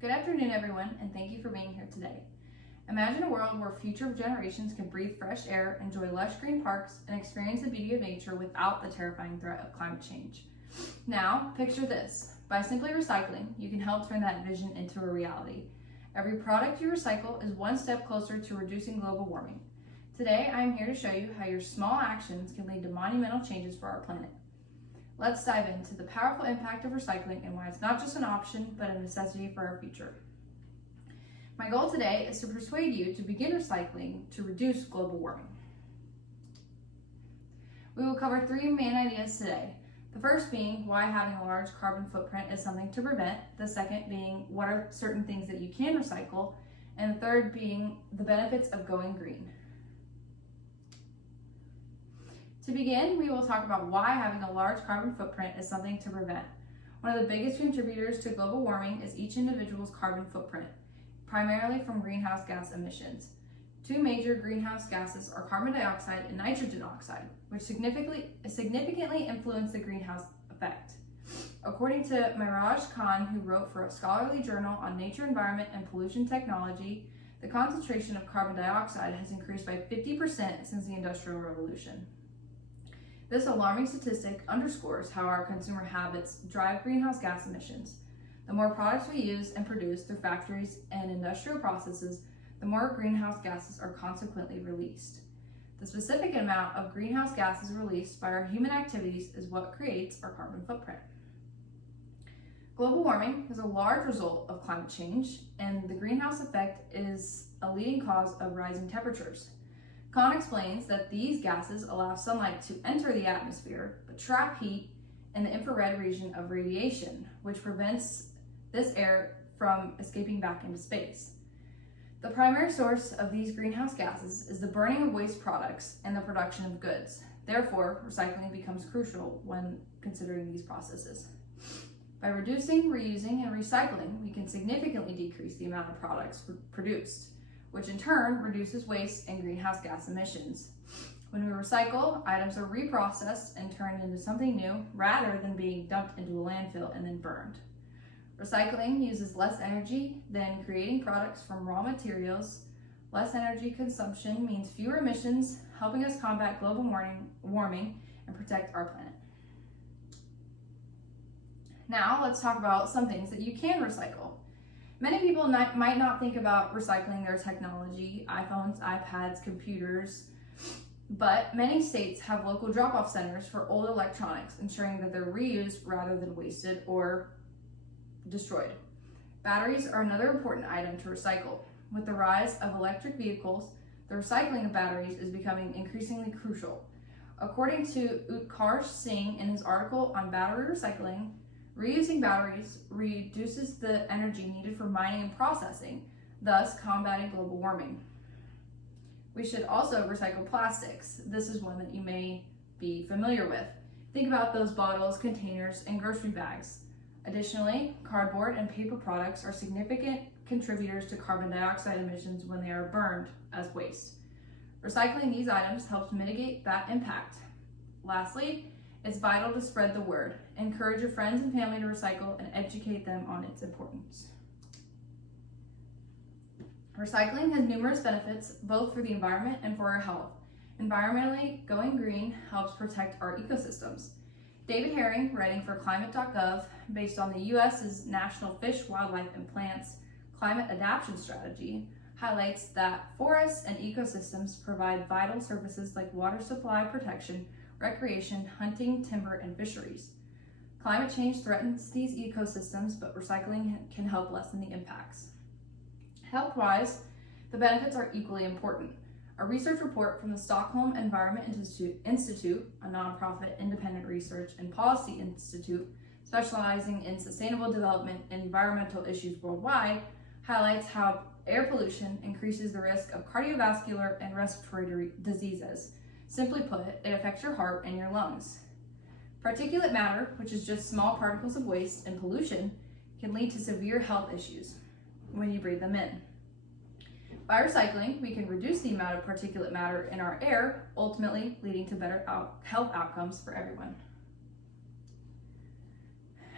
Good afternoon, everyone, and thank you for being here today. Imagine a world where future generations can breathe fresh air, enjoy lush green parks, and experience the beauty of nature without the terrifying threat of climate change. Now, picture this. By simply recycling, you can help turn that vision into a reality. Every product you recycle is one step closer to reducing global warming. Today, I am here to show you how your small actions can lead to monumental changes for our planet. Let's dive into the powerful impact of recycling and why it's not just an option, but a necessity for our future. My goal today is to persuade you to begin recycling to reduce global warming. We will cover three main ideas today. The first being why having a large carbon footprint is something to prevent. The second being what are certain things that you can recycle. And the third being the benefits of going green. To begin, we will talk about why having a large carbon footprint is something to prevent. One of the biggest contributors to global warming is each individual's carbon footprint, primarily from greenhouse gas emissions. Two major greenhouse gases are carbon dioxide and nitrogen oxide, which significantly influence the greenhouse effect. According to Miraj Khan, who wrote for a scholarly journal on nature, environment, and pollution technology, the concentration of carbon dioxide has increased by 50% since the Industrial Revolution. This alarming statistic underscores how our consumer habits drive greenhouse gas emissions. The more products we use and produce through factories and industrial processes, the more greenhouse gases are consequently released. The specific amount of greenhouse gases released by our human activities is what creates our carbon footprint. Global warming is a large result of climate change, and the greenhouse effect is a leading cause of rising temperatures. Khan explains that these gases allow sunlight to enter the atmosphere, but trap heat in the infrared region of radiation, which prevents this air from escaping back into space. The primary source of these greenhouse gases is the burning of waste products and the production of goods. Therefore, recycling becomes crucial when considering these processes. By reducing, reusing, and recycling, we can significantly decrease the amount of products produced, which in turn reduces waste and greenhouse gas emissions. When we recycle, items are reprocessed and turned into something new rather than being dumped into a landfill and then burned. Recycling uses less energy than creating products from raw materials. Less energy consumption means fewer emissions, helping us combat global warming and protect our planet. Now let's talk about some things that you can recycle. Many people might not think about recycling their technology, iPhones, iPads, computers, but many states have local drop-off centers for old electronics, ensuring that they're reused rather than wasted or destroyed. Batteries are another important item to recycle. With the rise of electric vehicles, the recycling of batteries is becoming increasingly crucial. According to Utkarsh Singh in his article on battery recycling, reusing batteries reduces the energy needed for mining and processing, thus combating global warming. We should also recycle plastics. This is one that you may be familiar with. Think about those bottles, containers, and grocery bags. Additionally, cardboard and paper products are significant contributors to carbon dioxide emissions when they are burned as waste. Recycling these items helps mitigate that impact. Lastly, it's vital to spread the word. Encourage your friends and family to recycle and educate them on its importance. Recycling has numerous benefits, both for the environment and for our health. Environmentally, going green helps protect our ecosystems. David Herring, writing for climate.gov, based on the U.S.'s National Fish, Wildlife, and Plants Climate Adaptation Strategy, highlights that forests and ecosystems provide vital services like water supply protection, recreation, hunting, timber, and fisheries. Climate change threatens these ecosystems, but recycling can help lessen the impacts. Health-wise, the benefits are equally important. A research report from the Stockholm Environment Institute, a nonprofit independent research and policy institute specializing in sustainable development and environmental issues worldwide, highlights how air pollution increases the risk of cardiovascular and respiratory diseases. Simply put, it affects your heart and your lungs. Particulate matter, which is just small particles of waste and pollution, can lead to severe health issues when you breathe them in. By recycling, we can reduce the amount of particulate matter in our air, ultimately leading to better health outcomes for everyone.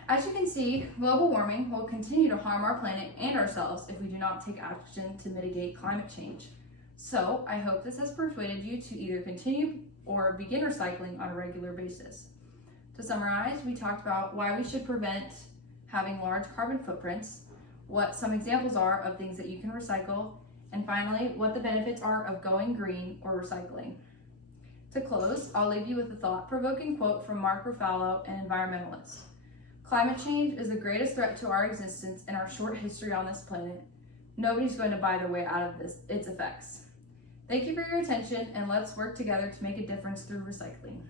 As you can see, global warming will continue to harm our planet and ourselves if we do not take action to mitigate climate change. So, I hope this has persuaded you to either continue or begin recycling on a regular basis. To summarize, we talked about why we should prevent having large carbon footprints, what some examples are of things that you can recycle, and finally, what the benefits are of going green or recycling. To close, I'll leave you with a thought-provoking quote from Mark Ruffalo, an environmentalist. Climate change is the greatest threat to our existence in our short history on this planet. Nobody's going to buy their way out of its effects. Thank you for your attention, and let's work together to make a difference through recycling.